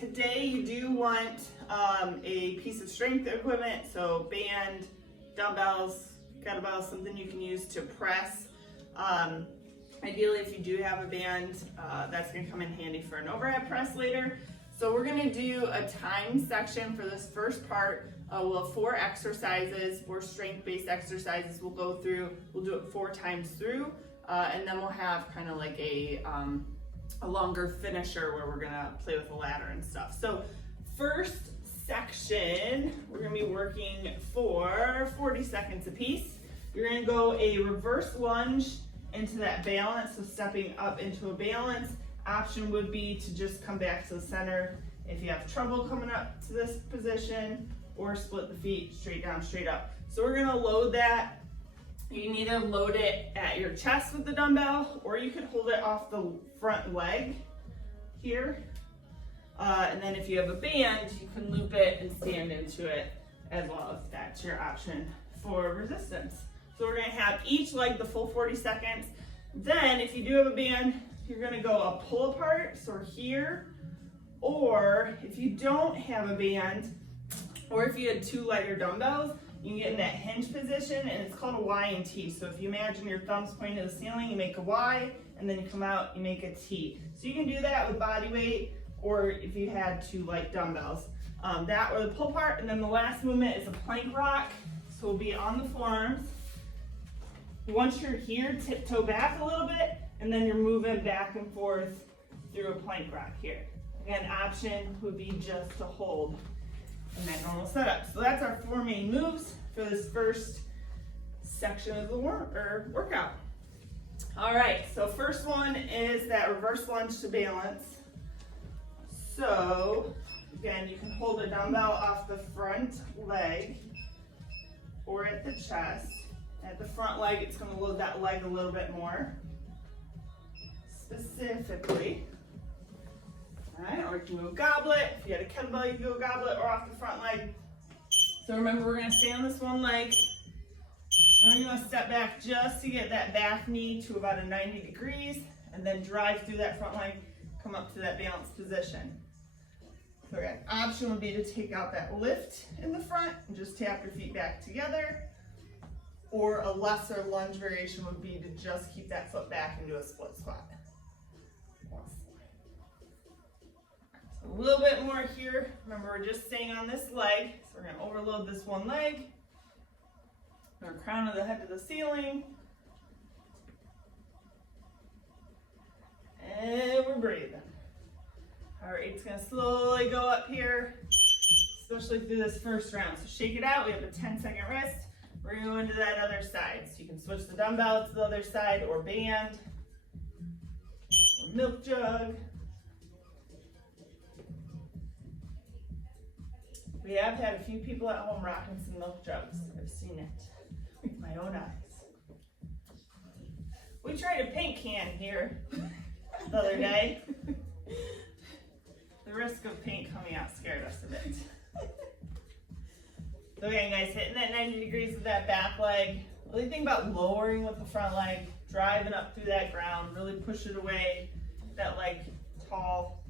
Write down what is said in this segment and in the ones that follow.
today you do want a piece of strength equipment, so band, dumbbells, kettlebells, something you can use to press. Ideally, if you do have a band, that's gonna come in handy for an overhead press later. So we're gonna do a time section for this first part. We'll have 4 exercises, 4 strength-based exercises we'll go through. We'll do it 4 times through, and then we'll have kind of like a longer finisher where we're gonna play with the ladder and stuff. So first section, we're gonna be working for 40 seconds a piece. You're gonna go a reverse lunge into that balance, so stepping up into a balance. Option would be to just come back to the center if you have trouble coming up to this position, or split the feet straight down, straight up. So we're gonna load that. You can either load it at your chest with the dumbbell, or you could hold it off the front leg here. And then if you have a band, you can loop it and stand into it as well, if that's your option for resistance. So we're gonna have each leg the full 40 seconds. Then if you do have a band, you're gonna go a pull apart, so we're here, or if you don't have a band, or if you had 2 lighter dumbbells, you can get in that hinge position, and it's called a Y and T. So if you imagine your thumbs pointing to the ceiling, you make a Y, and then you come out, you make a T. So you can do that with body weight, or if you had 2 light dumbbells. That or the pull apart, and then the last movement is a plank rock. So we'll be on the forearms. Once you're here, tiptoe back a little bit, and then you're moving back and forth through a plank rock here. Again, option would be just to hold in that normal setup. So that's our 4 main moves for this first section of the workout. All right, so first one is that reverse lunge to balance. So again, you can hold a dumbbell off the front leg or at the chest. At the front leg, it's going to load that leg a little bit more specifically. All right, or you can go goblet. If you had a kettlebell, you can go goblet or off the front leg. So remember, we're going to stay on this one leg. And we're going to step back just to get that back knee to about a 90 degrees, and then drive through that front leg, come up to that balanced position. So again, option would be to take out that lift in the front and just tap your feet back together. Or a lesser lunge variation would be to just keep that foot back into a split squat. So a little bit more here. Remember, we're just staying on this leg. So we're gonna overload this one leg. Our crown of the head to the ceiling. And we're breathing. All right, it's gonna slowly go up here, especially through this first round. So shake it out. We have a 10-second rest. We're gonna go into that other side. So you can switch the dumbbell to the other side, or band, or milk jug. We have had a few people at home rocking some milk jugs. I've seen it with my own eyes. We tried a paint can here the other day. The risk of paint coming out scared us a bit. So again, guys, hitting that 90 degrees with that back leg. Really think about lowering with the front leg, driving up through that ground, really push it away, that leg tall.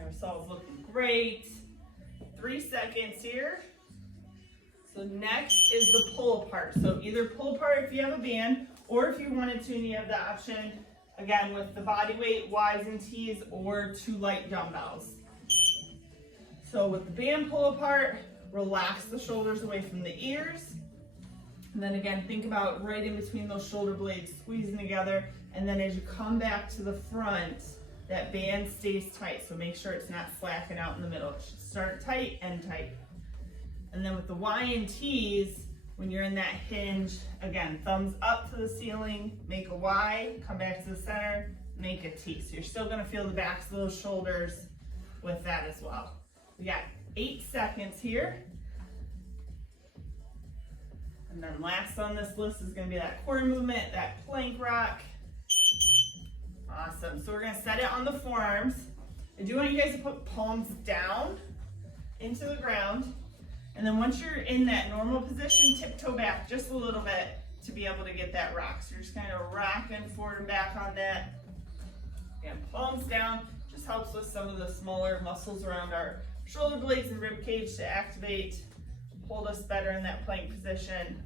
Ourselves looking great. 3 seconds here. So next is the pull apart. So either pull apart if you have a band, or if you wanted to and you have the option, again, with the body weight, Ys and Ts, or 2 light dumbbells. So with the band pull apart, relax the shoulders away from the ears. And then again, think about right in between those shoulder blades, squeezing together. And then as you come back to the front, that band stays tight. So make sure it's not slacking out in the middle. It should start tight, end tight. And then with the Y and Ts, when you're in that hinge, again, thumbs up to the ceiling, make a Y, come back to the center, make a T. So you're still gonna feel the backs of those shoulders with that as well. We got 8 seconds here. And then last on this list is gonna be that core movement, that plank rock. Awesome, so we're gonna set it on the forearms. I do want you guys to put palms down into the ground. And then once you're in that normal position, tiptoe back just a little bit to be able to get that rock. So you're just kind of rocking forward and back on that. And palms down, just helps with some of the smaller muscles around our shoulder blades and rib cage to activate, hold us better in that plank position.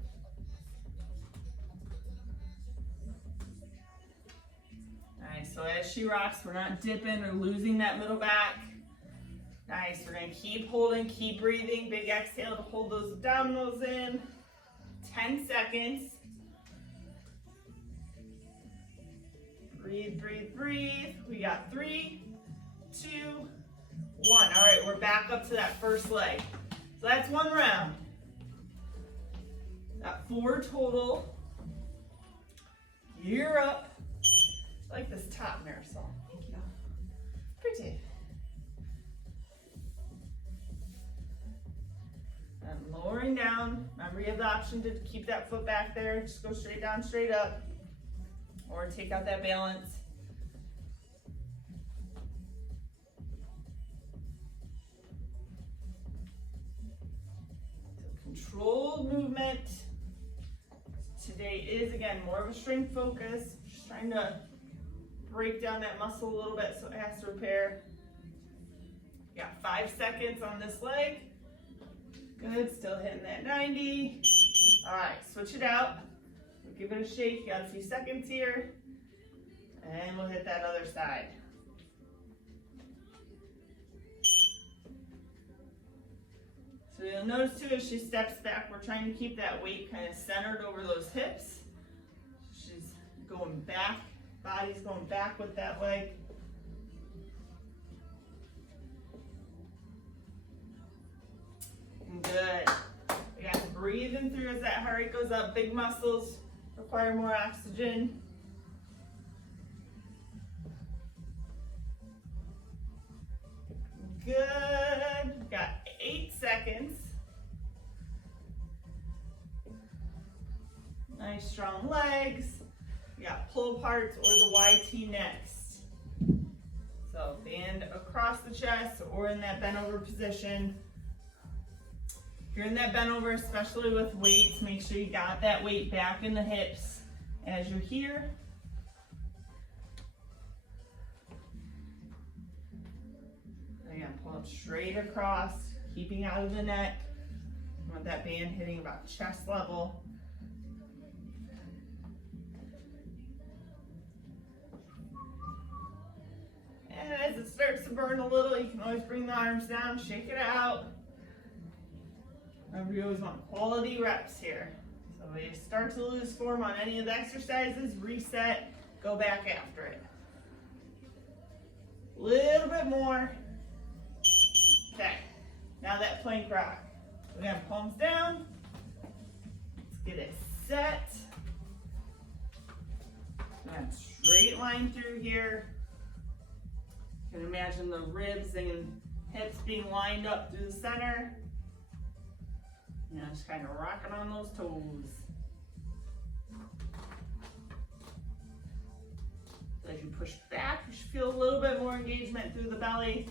Nice, so as she rocks, we're not dipping or losing that middle back. Nice, we're gonna keep holding, keep breathing. Big exhale to hold those abdominals in. 10 seconds. Breathe, breathe, breathe. We got 3, 2, 1. All right, we're back up to that first leg. So that's one round. Got 4 total. Gear up. I like this top, Marisol. Thank you. Pretty. And lowering down. Remember, you have the option to keep that foot back there. Just go straight down, straight up. Or take out that balance. So controlled movement. Today is, again, more of a strength focus. Just trying to break down that muscle a little bit so it has to repair. You got 5 seconds on this leg. Good, still hitting that 90. All right, switch it out. We'll give it a shake. You got a few seconds here. And we'll hit that other side. So you'll notice too, as she steps back, we're trying to keep that weight kind of centered over those hips. She's going back, body's going back with that leg. Good. We got to breathing through as that heart rate goes up. Big muscles require more oxygen. Good. Got 8 seconds. Nice strong legs. We got pull aparts or the YT next. So band across the chest or in that bent over position. If you're in that bent over, especially with weights, make sure you got that weight back in the hips as you're here. Again, pull up straight across, keeping out of the neck. You want that band hitting about chest level. And as it starts to burn a little, you can always bring the arms down, shake it out. Remember, you always want quality reps here. So when you start to lose form on any of the exercises, reset, go back after it. Little bit more. Okay, now that plank rock. We have palms down. Let's get it set. And straight line through here. You can imagine the ribs and hips being lined up through the center. Now just kind of rocking on those toes. As you push back, you should feel a little bit more engagement through the belly.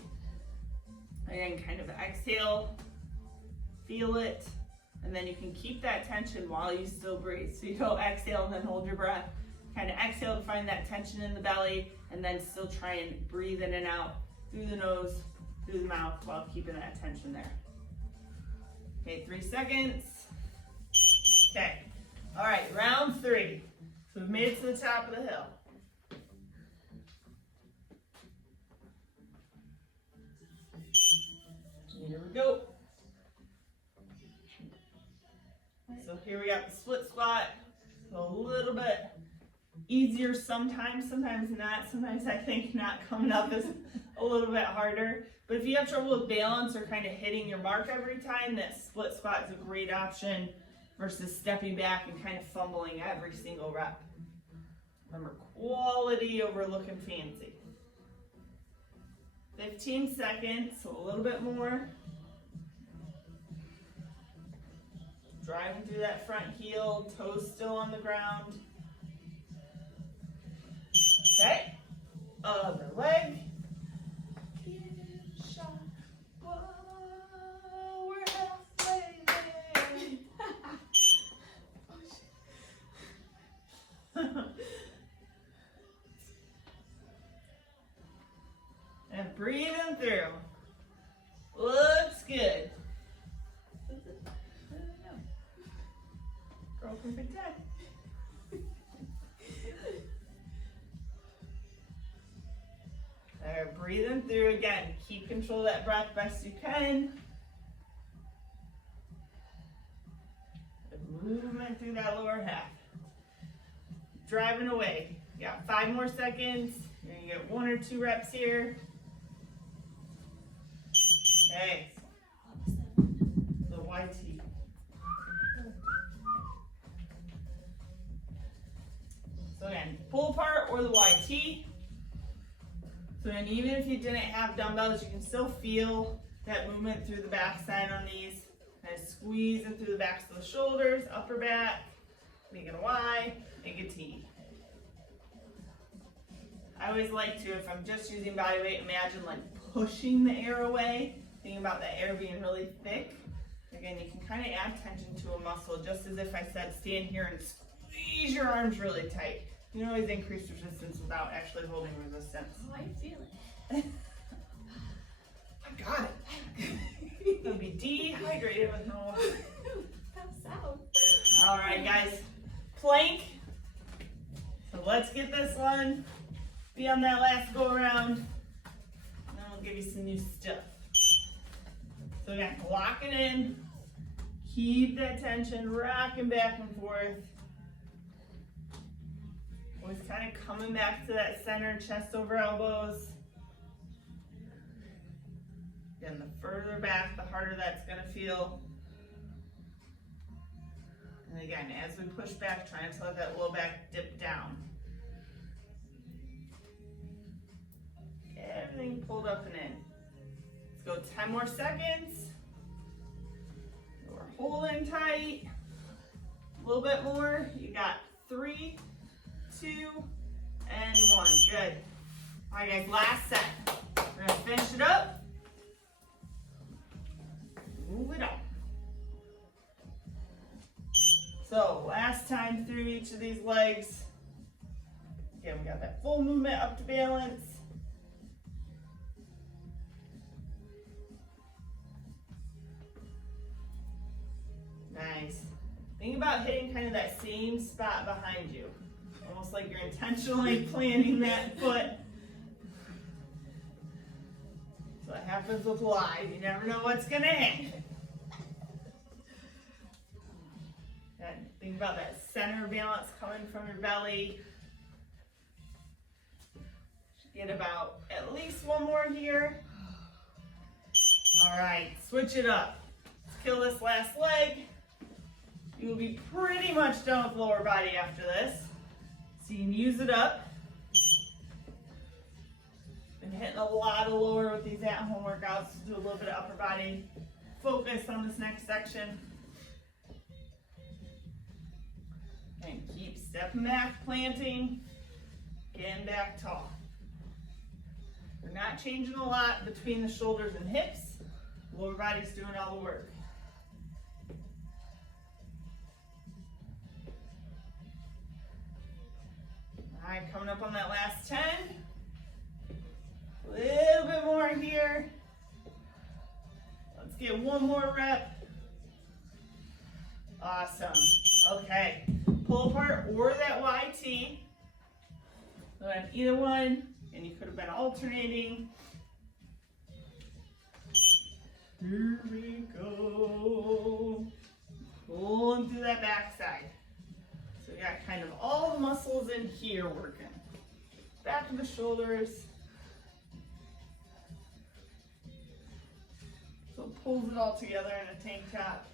Again, kind of exhale, feel it, and then you can keep that tension while you still breathe. So you go exhale and then hold your breath. Kind of exhale to find that tension in the belly, and then still try and breathe in and out through the nose, through the mouth, while keeping that tension there. Okay, 3 seconds. Okay, all right, round 3. So we've made it to the top of the hill. Here we go. So here we got the split squat. So a little bit easier sometimes, sometimes not. Sometimes I think not coming up is a little bit harder. But if you have trouble with balance or kind of hitting your mark every time, that split squat is a great option versus stepping back and kind of fumbling every single rep. Remember, quality over looking fancy. 15 seconds, so a little bit more. Driving through that front heel, toes still on the ground. Okay, other leg. Whoa, we're halfway there. And breathing through. Looks good. Girl can pretend. There, breathing through again. Keep control of that breath best you can. Movement through that lower half. Driving away. You got 5 more seconds. You're gonna get 1 or 2 reps here. Okay. The YT. So again, pull apart or the YT. So then even if you didn't have dumbbells, you can still feel that movement through the backside on these. Kind of squeezing through the backs of the shoulders, upper back, make it a Y, make a T. I always like to, if I'm just using body weight, imagine like pushing the air away, thinking about the air being really thick. Again, you can kind of add tension to a muscle, just as if I said stand here and squeeze your arms really tight. You can always increase resistance without actually holding resistance. Oh, I feel it. I got it. You'll be dehydrated with no water. Pass out. All right, guys, plank. So let's get this one. Be on that last go around. And then we'll give you some new stuff. So again, lock it in. Keep that tension, rocking back and forth. Always kind of coming back to that center, chest over elbows. Again, the further back, the harder that's gonna feel. And again, as we push back, trying to let that low back dip down. Everything pulled up and in. Let's go 10 more seconds. We're holding tight. A little bit more. You got 3, 2, and 1. Good. All right, guys, last set. We're gonna finish it up. Move it on. So last time through each of these legs. Again, we got that full movement up to balance. Nice. Think about hitting kind of that same spot behind you. Almost like you're intentionally planting that foot. So that happens with live. You never know what's gonna happen. And think about that center balance coming from your belly. Get about at least 1 more here. All right, switch it up. Let's kill this last leg. You will be pretty much done with lower body after this. So you can use it up. Been hitting a lot of lower with these at-home workouts. Do a little bit of upper body focus on this next section. And keep stepping back, planting, getting back tall. We're not changing a lot between the shoulders and hips. Lower body's doing all the work. All right, coming up on that last 10. A little bit more here. Let's get 1 more rep. Awesome. Okay, pull apart or that YT. So on either one, and you could have been alternating. Here we go. Pulling through that backside. So we got kind of all the muscles in here working. Back of the shoulders. So it pulls it all together in a tank top.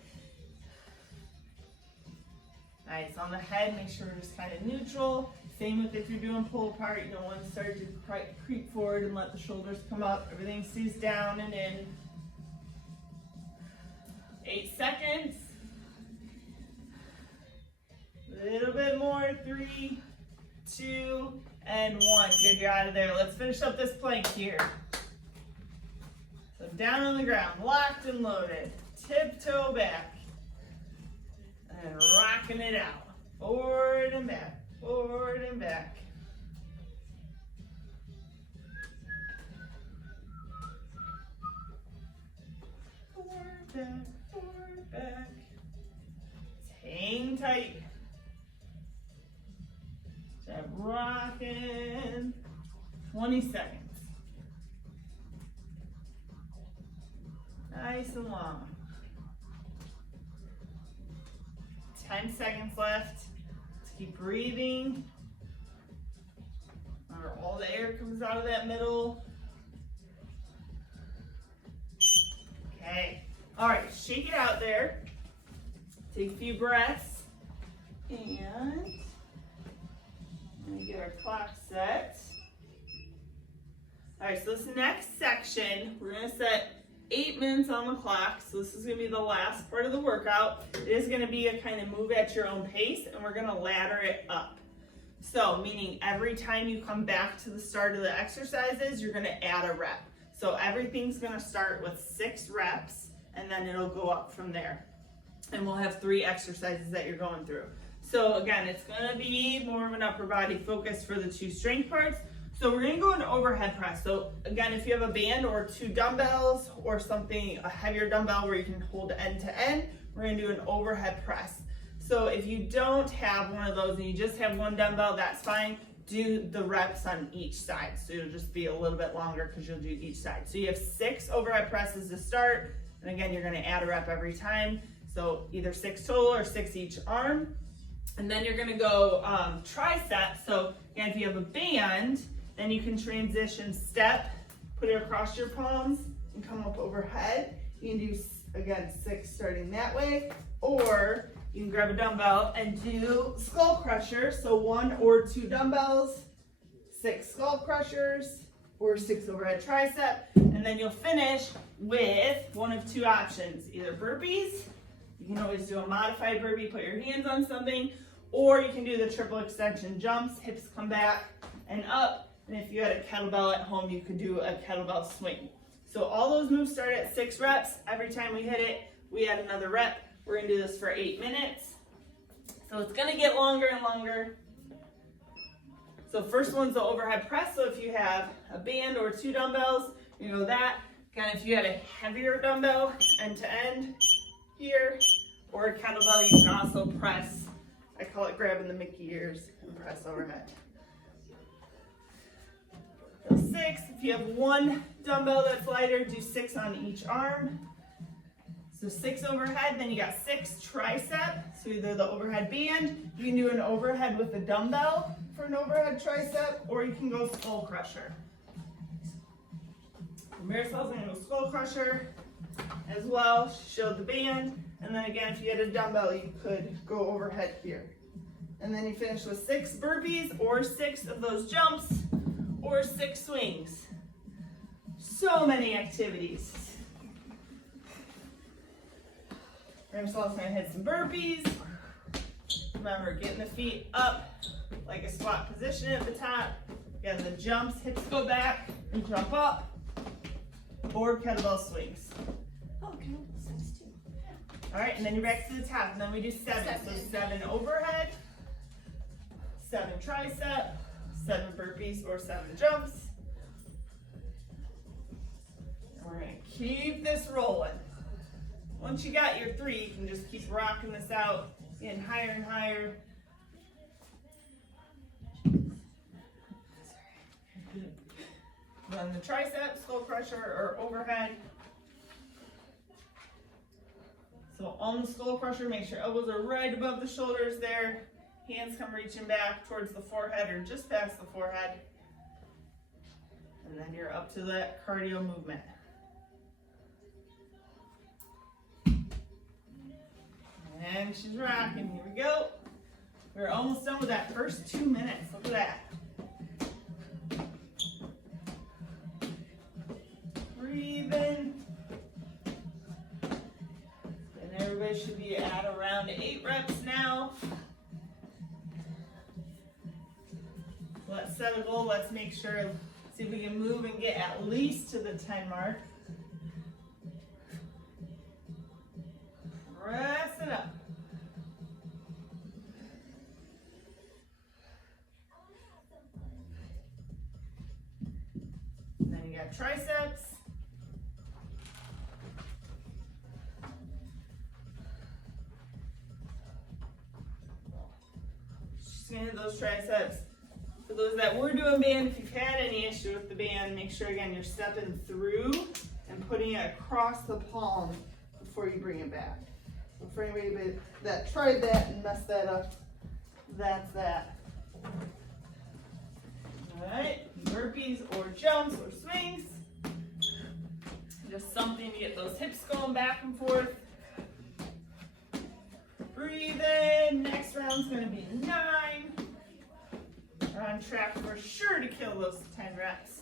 Nice. On the head, make sure we're just kind of neutral. Same with if you're doing pull apart, you don't want to start to creep forward and let the shoulders come up. Everything stays down and in. 8 seconds. A little bit more. 3, 2, and 1. Good, you're out of there. Let's finish up this plank here. So down on the ground, locked and loaded. Tiptoe back. And rocking it out. Forward and back. Forward and back. back, forward, back. Hang tight. Jab rocking. 20 seconds. Nice and long. 10 seconds left. Let's keep breathing. Remember, all the air comes out of that middle. Okay. All right, shake it out there. Take a few breaths. And let me get our clock set. All right, so this next section, we're gonna set 8 minutes on the clock. So this is gonna be the last part of the workout. It is gonna be a kind of move at your own pace, and we're gonna ladder it up. So meaning every time you come back to the start of the exercises, you're gonna add a rep. So everything's gonna start with 6 reps, and then it'll go up from there. And we'll have 3 exercises that you're going through. So again, it's gonna be more of an upper body focus for the 2 strength parts. So we're gonna go into overhead press. So again, if you have a band or 2 dumbbells or something, a heavier dumbbell where you can hold end to end, we're gonna do an overhead press. So if you don't have one of those and you just have 1 dumbbell, that's fine. Do the reps on each side. So it'll just be a little bit longer because you'll do each side. So you have 6 overhead presses to start. And again, you're gonna add a rep every time. So either 6 total or 6 each arm. And then you're gonna go tricep. So again, if you have a band, then you can transition step, put it across your palms and come up overhead. You can do, again, 6 starting that way, or you can grab a dumbbell and do skull crusher. So 1 or 2 dumbbells, 6 skull crushers, or 6 overhead tricep. And then you'll finish with 1 of 2 options, either burpees. You can always do a modified burpee, put your hands on something, or you can do the triple extension jumps, hips come back and up. And if you had a kettlebell at home, you could do a kettlebell swing. So all those moves start at 6 reps. Every time we hit it, we add another rep. We're gonna do this for 8 minutes. So it's gonna get longer and longer. So first one's the overhead press. So if you have a band or 2 dumbbells, you know that. Again, if you had a heavier dumbbell, end to end here, or a kettlebell, you can also press. I call it grabbing the Mickey ears and press overhead. So 6, if you have 1 dumbbell that's lighter, do 6 on each arm. So 6 overhead, then you got 6 tricep. So either the overhead band, you can do an overhead with a dumbbell for an overhead tricep, or you can go skull crusher. Marisol's gonna go skull crusher as well. She showed the band. And then again, if you had a dumbbell, you could go overhead here. And then you finish with 6 burpees, or 6 of those jumps, or 6 swings. So many activities. Marisol's gonna hit some burpees. Remember, getting the feet up like a squat position at the top. Again, the jumps, hips go back and jump up, or kettlebell swings. Oh, kettlebell swings too. All right, and then you're back to the top, and then we do 7. So 7 overhead, 7 tricep, 7 burpees, or 7 jumps. And we're gonna keep this rolling. Once you got your 3, you can just keep rocking this out, getting higher and higher. Run the tricep, skull crusher, or overhead. So on the skull crusher, make sure elbows are right above the shoulders there. Hands come reaching back towards the forehead or just past the forehead. And then you're up to that cardio movement. And she's rocking. Here we go. We're almost done with that first 2 minutes. Look at that. Breathing. And everybody should be at around 8 reps now. Let's set a goal. Let's make sure, see if we can move and get at least to the 10 mark. Press it up. And then you got triceps. Just gonna hit those triceps. For those that were doing band, if you've had any issue with the band, make sure again you're stepping through and putting it across the palm before you bring it back. So for anybody that tried that and messed that up, that's that. Alright, burpees or jumps or swings. Just something to get those hips going back and forth. Breathe in. Next round's gonna be 9. We're on track for sure to kill those 10 reps.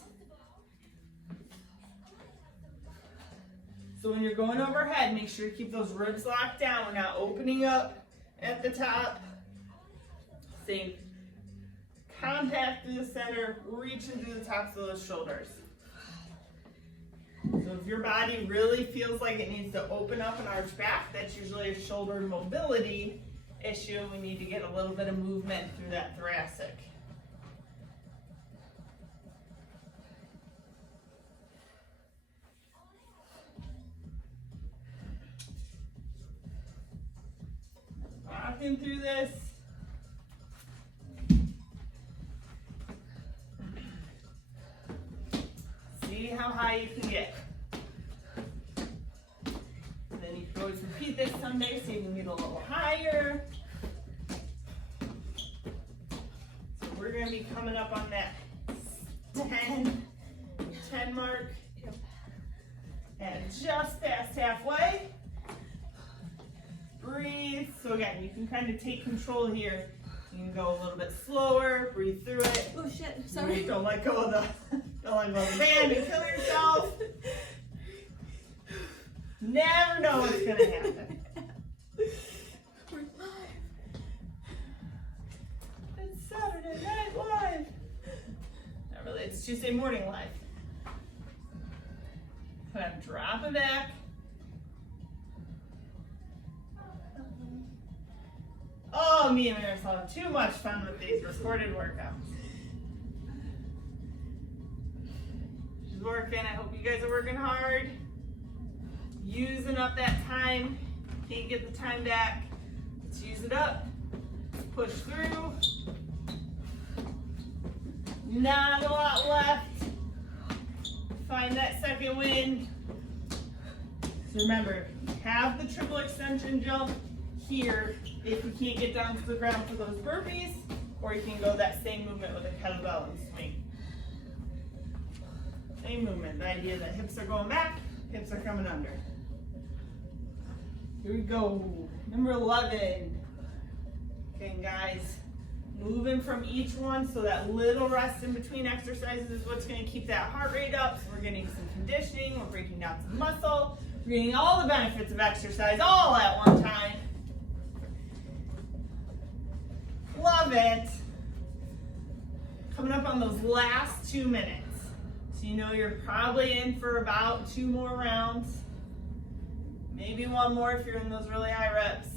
So when you're going overhead, make sure you keep those ribs locked down. We're not opening up at the top. Staying compact through the center, reaching through the tops of those shoulders. So if your body really feels like it needs to open up and arch back, that's usually a shoulder mobility issue. We need to get a little bit of movement through that thoracic. Walking through this. See how high you can get. And then you can always repeat this someday so you can get a little higher. So we're going to be coming up on that 10 mark. And just past halfway. Breathe. So again, you can kind of take control here. You can go a little bit slower, breathe through it. Oh shit, sorry. Don't let go of the band and kill yourself. Never know what's gonna happen. We're live. It's Saturday Night Live. Not really, it's Tuesday morning live. Kind of drop it back. Oh, me and Marisol have too much fun with these recorded workouts. She's working. I hope you guys are working hard. Using up that time. Can't get the time back. Let's use it up. Push through. Not a lot left. Find that second wind. So remember, have the triple extension jump here if you can't get down to the ground for those burpees, or you can go that same movement with a kettlebell and swing. Same movement, the idea that hips are going back, hips are coming under. Here we go, number 11. Okay guys, moving from each one, so that little rest in between exercises is what's gonna keep that heart rate up. So we're getting some conditioning, we're breaking down some muscle, we're getting all the benefits of exercise all at one time. Love it. Coming up on those last 2 minutes. So you know you're probably in for about 2 more rounds. Maybe 1 more if you're in those really high reps.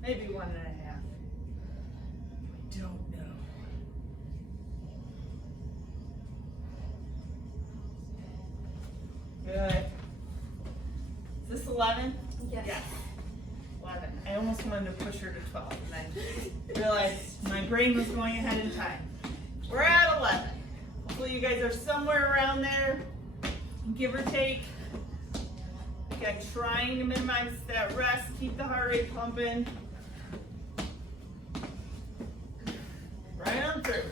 Maybe 1.5. I don't know. Good. Is this 11? Yes. Yes. 11. I almost wanted to push her to 12, and I realized my brain was going ahead in time. We're at 11. Hopefully you guys are somewhere around there, give or take. Again, trying to minimize that rest, keep the heart rate pumping. Right on through.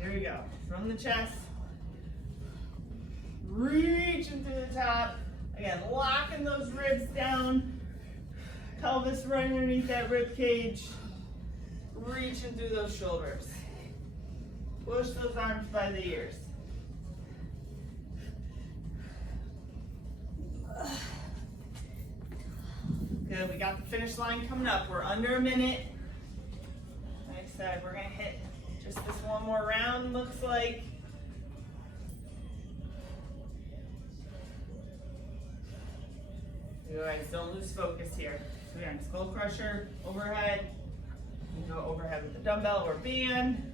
Here we go. From the chest. Reaching through the top. Again, locking those ribs down. Pelvis right underneath that rib cage. Reaching through those shoulders. Push those arms by the ears. Good, we got the finish line coming up. We're under a minute. Like I said, we're gonna hit just this 1 more round, looks like. You guys don't lose focus here. So we're on skull crusher, overhead. You can go overhead with the dumbbell or band.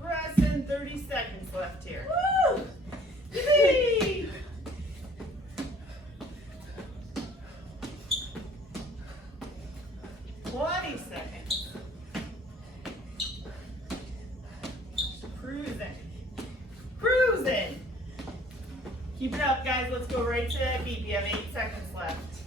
Pressing, 30 seconds left here. Woo! Yippee! 20 seconds. Cruising. Cruising. Keep it up, guys. Let's go right to that beep. You have 8 seconds left.